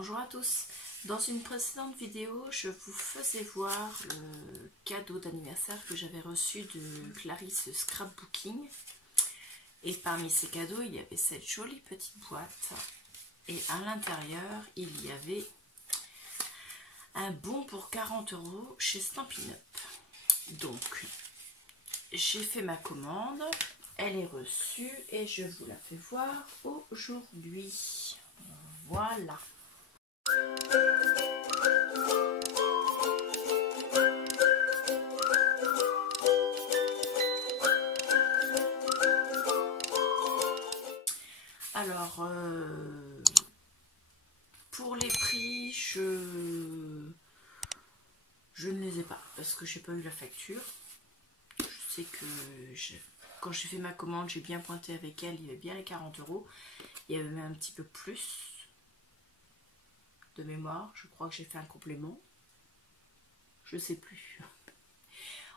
Bonjour à tous. Dans une précédente vidéo, je vous faisais voir le cadeau d'anniversaire que j'avais reçu de Clarisse Scrapbooking. Et parmi ces cadeaux, il y avait cette jolie petite boîte. Et à l'intérieur, il y avait un bon pour 40 € chez Stampin' Up. Donc, j'ai fait ma commande. Elle est reçue et je vous la fais voir aujourd'hui. Voilà. Alors, pour les prix, je ne les ai pas parce que j'ai pas eu la facture. Je sais que quand j'ai fait ma commande, j'ai bien pointé avec elle, il y avait bien les 40 €. Il y avait même un petit peu plus de mémoire. Je crois que j'ai fait un complément. Je sais plus.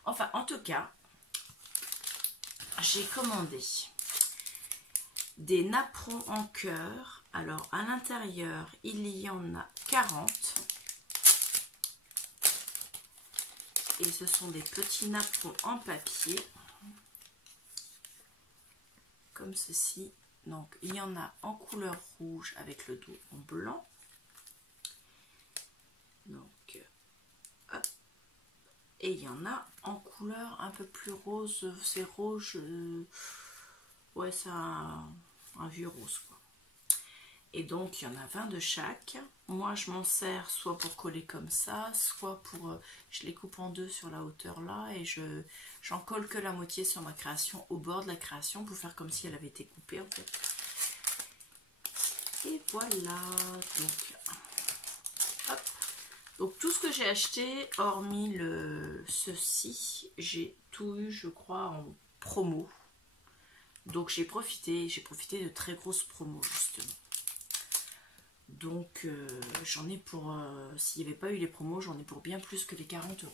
Enfin, en tout cas, j'ai commandé des napperons en cœur. Alors, à l'intérieur, il y en a 40. Et ce sont des petits napperons en papier. Comme ceci. Donc, il y en a en couleur rouge avec le dos en blanc. Donc, hop. Et il y en a en couleur un peu plus rose. C'est rouge. Ouais, c'est un vieux rose, quoi. Et donc, il y en a 20 de chaque. Moi, je m'en sers soit pour coller comme ça, soit pour... je les coupe en deux sur la hauteur là, et j'en colle que la moitié sur ma création, au bord de la création, pour faire comme si elle avait été coupée, en fait. Et voilà. Donc, hop. Donc, tout ce que j'ai acheté, hormis ceci, j'ai tout eu, je crois, en promo. Donc, j'ai profité de très grosses promos, justement. Donc, j'en ai pour... s'il n'y avait pas eu les promos, j'en ai pour bien plus que les 40 €.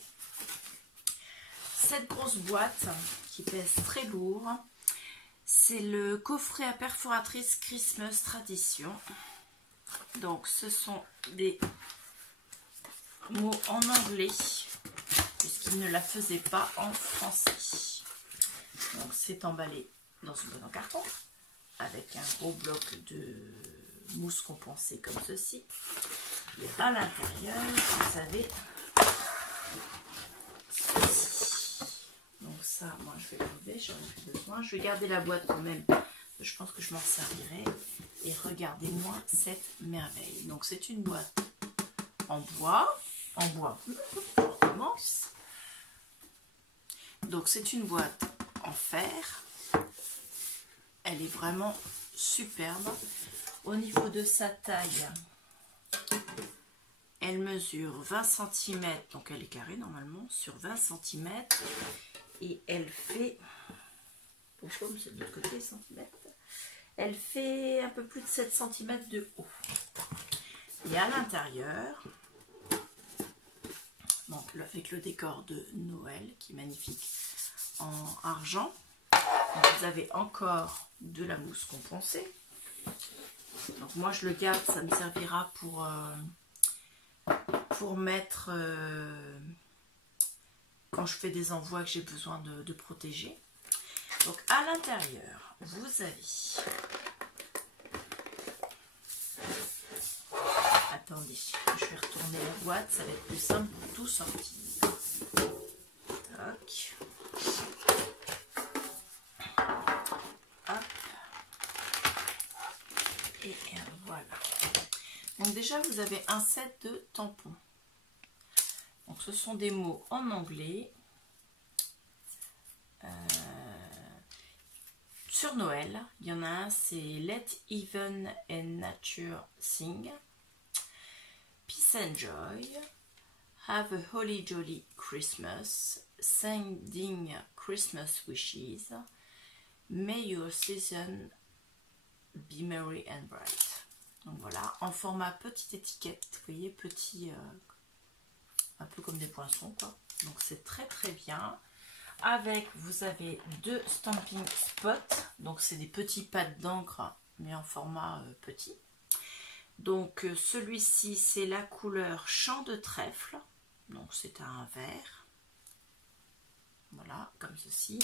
Cette grosse boîte, qui pèse très lourd, c'est le coffret à perforatrice Christmas Tradition. Donc, ce sont des mots en anglais, puisqu'ils ne la faisaient pas en français. Donc, c'est emballé dans une boîte en carton, avec un gros bloc de mousse compensée comme ceci. Et à l'intérieur, vous avez ceci. Donc ça, moi je vais l'enlever, j'en ai plus besoin. Je vais garder la boîte quand même. Je pense que je m'en servirai. Et regardez-moi cette merveille. Donc c'est une boîte en bois. En bois, on commence. Donc c'est une boîte en fer. Elle est vraiment superbe. Au niveau de sa taille, elle mesure 20 cm, donc elle est carrée normalement, sur 20 cm. Et elle fait, comme c'est de l'autre côté, centimètres, elle fait un peu plus de 7 cm de haut. Et à l'intérieur, donc avec le décor de Noël, qui est magnifique, en argent, vous avez encore de la mousse compensée. Donc moi je le garde, ça me servira pour mettre quand je fais des envois que j'ai besoin de protéger. Donc à l'intérieur, vous avez... Attendez, je vais retourner la boîte, ça va être plus simple pour tout sortir. Tac. Et voilà. Donc déjà vous avez un set de tampons. Donc ce sont des mots en anglais. Sur Noël, il y en a un, c'est Let Heaven and Nature Sing. Peace and Joy. Have a Holly Jolly Christmas. Sending Christmas Wishes. May your season be merry and bright. Donc voilà, en format petite étiquette, vous voyez, petit, un peu comme des poinçons, quoi. Donc c'est très très bien. Avec, vous avez deux stamping spots, donc c'est des petits pads d'encre, mais en format petit. Donc celui-ci c'est la couleur champ de trèfle, donc c'est un vert, voilà comme ceci.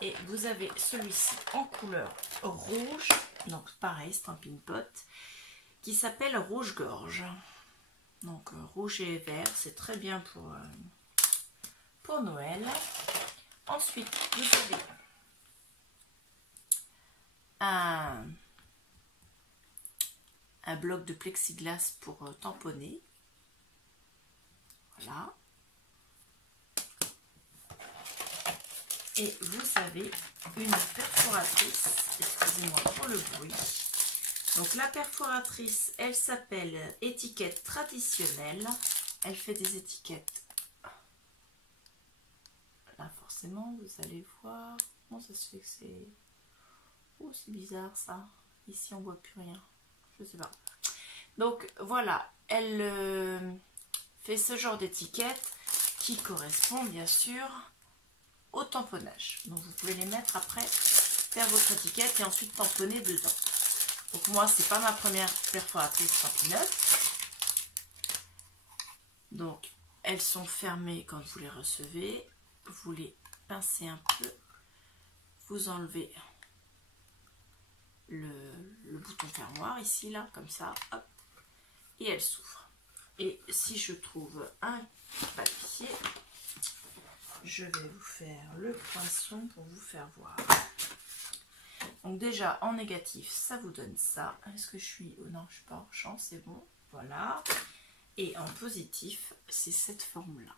Et vous avez celui-ci en couleur rouge, donc pareil Stampin' Pot, qui s'appelle rouge gorge. Donc rouge et vert, c'est très bien pour Noël. Ensuite vous avez un bloc de plexiglas pour tamponner. Voilà. Et vous avez une perforatrice, excusez-moi pour le bruit. Donc la perforatrice, elle s'appelle étiquette traditionnelle. Elle fait des étiquettes. Là forcément, vous allez voir. Comment ça se fait que c'est... Oh, c'est bizarre ça. Ici on voit plus rien. Je sais pas. Donc voilà, elle fait ce genre d'étiquette qui correspond bien sûr au tamponnage. Donc vous pouvez les mettre après, faire votre étiquette et ensuite tamponner dedans. Donc moi c'est pas ma première perforatrice Stampin' Up. Donc elles sont fermées quand vous les recevez. Vous les pincez un peu, vous enlevez le bouton fermoir ici là comme ça, hop, et elle s'ouvre. Et si je trouve un papier, je vais vous faire le poinçon pour vous faire voir. Donc déjà en négatif ça vous donne ça. Est-ce que je suis... Oh non, je suis pas en champ, c'est bon, voilà. Et en positif c'est cette forme là.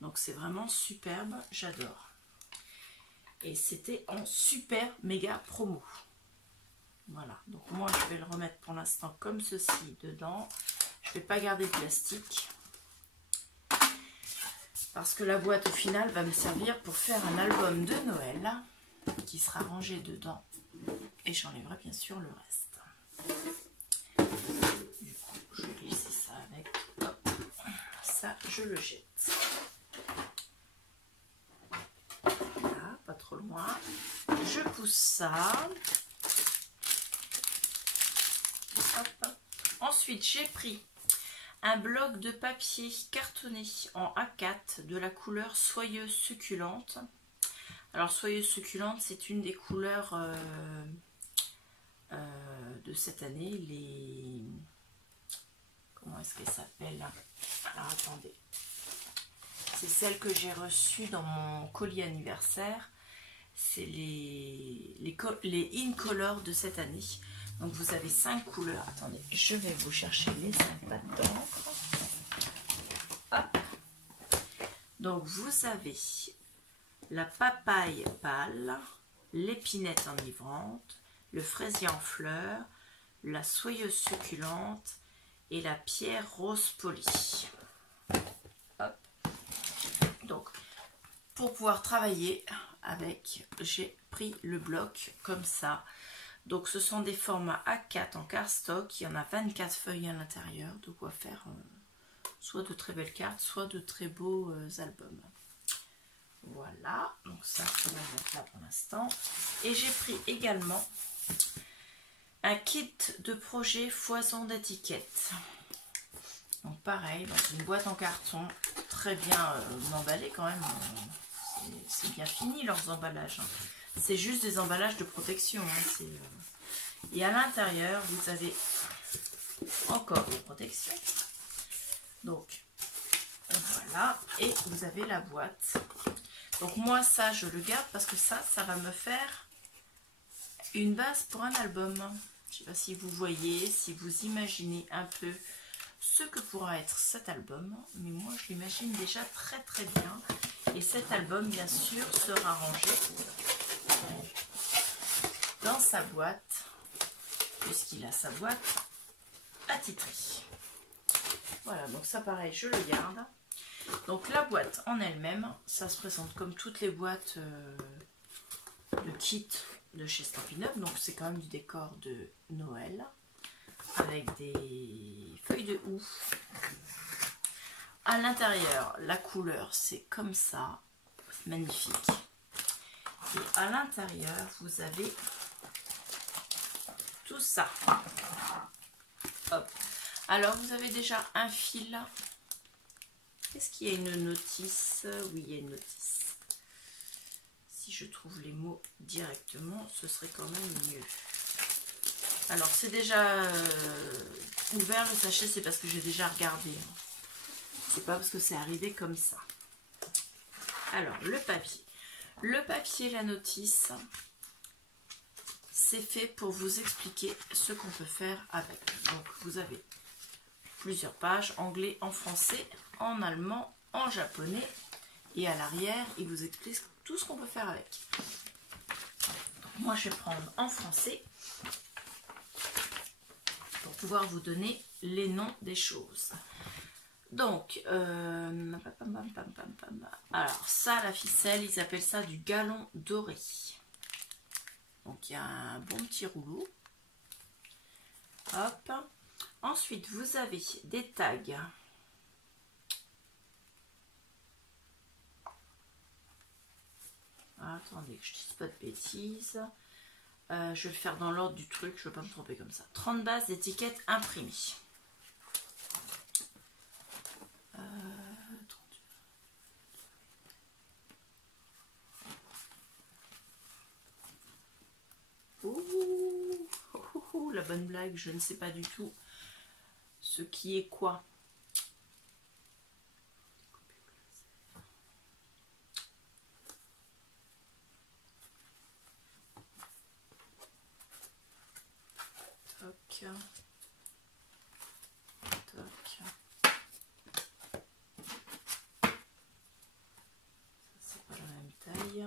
Donc c'est vraiment superbe, j'adore. Et c'était en super méga promo. Voilà, donc moi je vais le remettre pour l'instant comme ceci dedans. Je vais pas garder le plastique parce que la boîte au final va me servir pour faire un album de Noël qui sera rangé dedans et j'enlèverai bien sûr le reste. Du coup je vais glisser ça avec, hop, ça je le jette. Voilà, pas trop loin. Je pousse ça. Hop. Ensuite j'ai pris un bloc de papier cartonné en A4 de la couleur soyeuse succulente. Alors soyeuse succulente c'est une des couleurs de cette année, les... Comment est-ce qu'elle s'appelle? Alors attendez. C'est celle que j'ai reçue dans mon colis anniversaire. C'est les In Color de cette année. Donc vous avez 5 couleurs. Attendez, je vais vous chercher les 5 pattes d'encre. Hop. Donc vous avez la papaye pâle, l'épinette enivrante, le fraisier en fleurs, la soyeuse succulente et la pierre rose polie. Hop. Donc pour pouvoir travailler avec, j'ai pris le bloc comme ça. Donc ce sont des formats A4 en cardstock, il y en a 24 feuilles à l'intérieur, de quoi faire soit de très belles cartes, soit de très beaux albums. Voilà, donc ça on va mettre là pour l'instant. Et j'ai pris également un kit de projet foison d'étiquettes. Donc pareil, dans une boîte en carton, très bien emballée quand même. C'est bien fini leurs emballages. Hein. C'est juste des emballages de protection. Hein. Et à l'intérieur, vous avez encore des protections. Donc voilà, et vous avez la boîte. Donc moi ça je le garde parce que ça va me faire une base pour un album. Je ne sais pas si vous voyez, si vous imaginez un peu ce que pourra être cet album, mais moi je l'imagine déjà très très bien. Et cet album bien sûr sera rangé dans sa boîte, puisqu'il a sa boîte attitrée. Voilà, donc ça pareil je le garde. Donc la boîte en elle-même, ça se présente comme toutes les boîtes de kit de chez Stampin' Up. Donc c'est quand même du décor de Noël avec des feuilles de houx. À l'intérieur, la couleur c'est comme ça, magnifique. Et à l'intérieur, vous avez tout ça. Hop. Alors, vous avez déjà un fil. Est-ce qu'il y a une notice? Oui, il y a une notice. Si je trouve les mots directement, ce serait quand même mieux. Alors, c'est déjà ouvert le sachet, c'est parce que j'ai déjà regardé. C'est pas parce que c'est arrivé comme ça. Alors, le papier. Le papier, la notice, c'est fait pour vous expliquer ce qu'on peut faire avec. Donc, vous avez plusieurs pages, anglais, en français, en allemand, en japonais. Et à l'arrière, il vous explique tout ce qu'on peut faire avec. Donc, moi, je vais prendre en français pour pouvoir vous donner les noms des choses. Donc, alors ça, la ficelle, ils appellent ça du galon doré. Donc, il y a un bon petit rouleau. Hop. Ensuite, vous avez des tags. Attendez que je ne dise pas de bêtises. Je vais le faire dans l'ordre du truc, je ne veux pas me tromper comme ça. 30 bases d'étiquettes imprimées. La bonne blague, je ne sais pas du tout ce qui est quoi. Toc. Toc. C'est pas la même taille.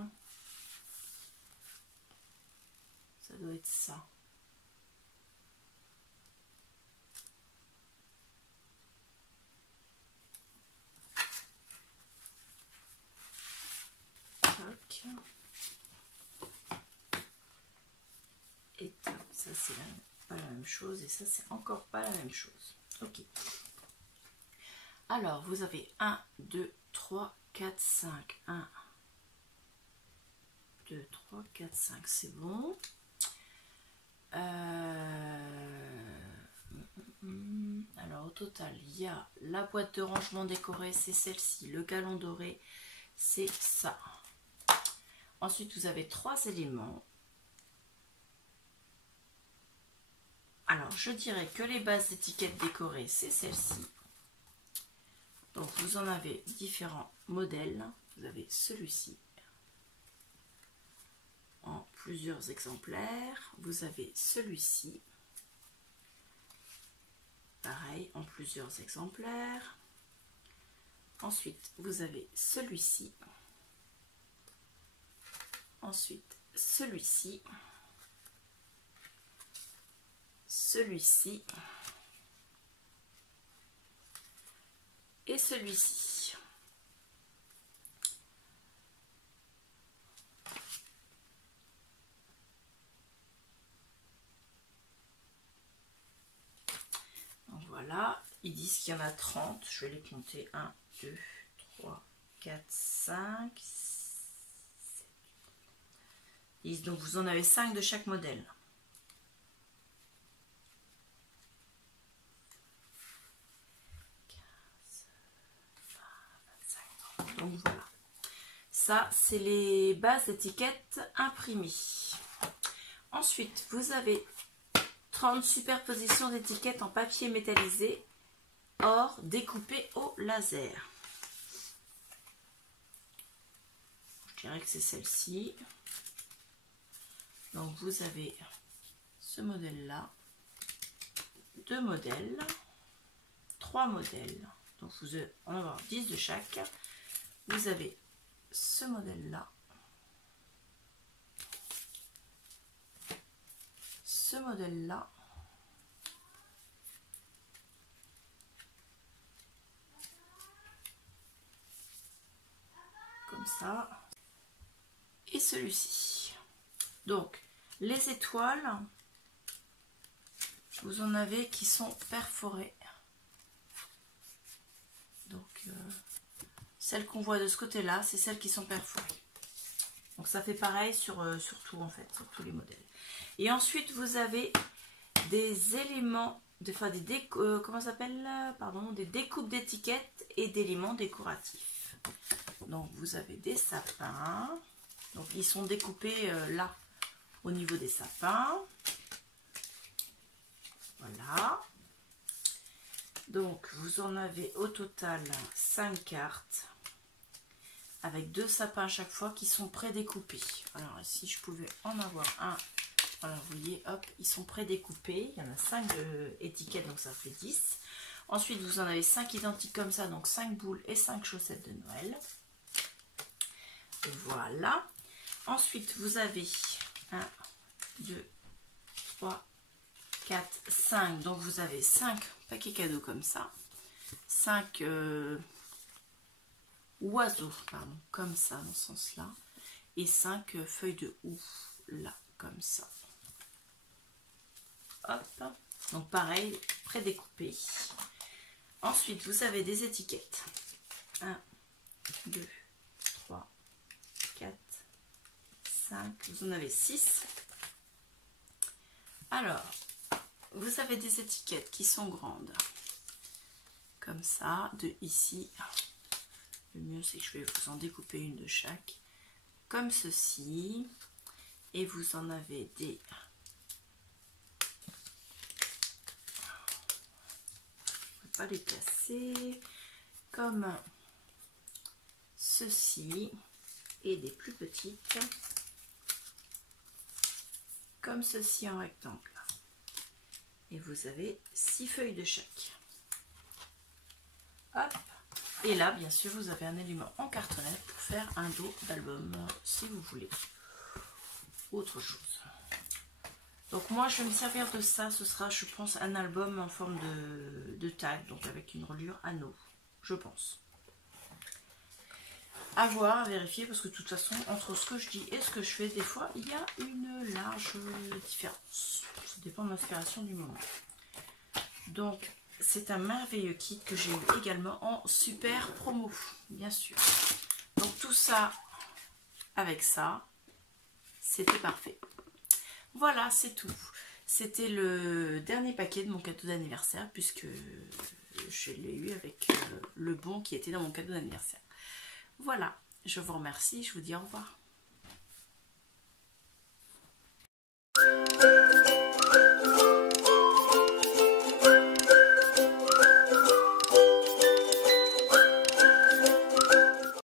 Ça doit être ça. Et tac, ça c'est pas la même chose et ça c'est encore pas la même chose. Ok. Alors vous avez 1, 2, 3, 4, 5. 1, 2, 3, 4, 5. C'est bon. Alors au total, il y a la boîte de rangement décorée, c'est celle-ci. Le galon doré, c'est ça. Ensuite, vous avez 3 éléments. Alors, je dirais que les bases d'étiquettes décorées, c'est celle-ci. Donc, vous en avez différents modèles. Vous avez celui-ci en plusieurs exemplaires. Vous avez celui-ci, pareil, en plusieurs exemplaires. Ensuite, vous avez celui-ci. Ensuite, celui-ci. Celui-ci. Et celui-ci. Donc voilà, ils disent qu'il y en a 30. Je vais les compter. 1, 2, 3, 4, 5, 7. Donc vous en avez 5 de chaque modèle. Donc voilà, ça c'est les bases d'étiquettes imprimées. Ensuite, vous avez 30 superpositions d'étiquettes en papier métallisé, or découpé au laser. Je dirais que c'est celle-ci. Donc vous avez ce modèle-là, 2 modèles, 3 modèles. Donc vous allez en avoir 10 de chaque. Vous avez ce modèle-là, ce modèle-là, comme ça, et celui-ci. Donc, les étoiles, vous en avez qui sont perforées. Donc, celles qu'on voit de ce côté-là, c'est celles qui sont perforées. Donc ça fait pareil sur tout en fait, sur tous les modèles. Et ensuite vous avez des éléments faire des comment ça s'appelle, pardon, des découpes d'étiquettes et d'éléments décoratifs. Donc vous avez des sapins. Donc ils sont découpés là au niveau des sapins. Voilà. Donc vous en avez au total 5 cartes avec 2 sapins à chaque fois qui sont prédécoupés. Alors si je pouvais en avoir un, voilà, vous voyez, hop, ils sont prédécoupés. Il y en a 5 étiquettes, donc ça fait 10. Ensuite vous en avez 5 identiques comme ça, donc 5 boules et 5 chaussettes de Noël. Et voilà. Ensuite vous avez 1, 2, 3, 4, 5. Donc vous avez 5 paquets cadeaux comme ça. 5 oiseaux, pardon, comme ça, dans ce sens-là. Et 5 feuilles de houx, là, comme ça. Hop. Donc pareil, prédécoupé. Ensuite, vous avez des étiquettes. 1, 2, 3, 4, 5. Vous en avez 6. Alors, vous avez des étiquettes qui sont grandes. Comme ça, de ici. Le mieux, c'est que je vais vous en découper une de chaque. Comme ceci. Et vous en avez des... Je ne vais pas les placer. Comme ceci. Et des plus petites. Comme ceci en rectangle. Et vous avez 6 feuilles de chaque. Hop. Et là, bien sûr, vous avez un élément en cartonnette pour faire un dos d'album, si vous voulez. Autre chose. Donc moi, je vais me servir de ça. Ce sera, je pense, un album en forme de tag, donc avec une reliure anneau, je pense. À voir, à vérifier, parce que de toute façon, entre ce que je dis et ce que je fais, des fois, il y a une large différence. Ça dépend de l'inspiration du moment. Donc, c'est un merveilleux kit que j'ai eu également en super promo, bien sûr. Donc tout ça, avec ça, c'était parfait. Voilà, c'est tout. C'était le dernier paquet de mon cadeau d'anniversaire, puisque je l'ai eu avec le bon qui était dans mon cadeau d'anniversaire. Voilà, je vous remercie, je vous dis au revoir.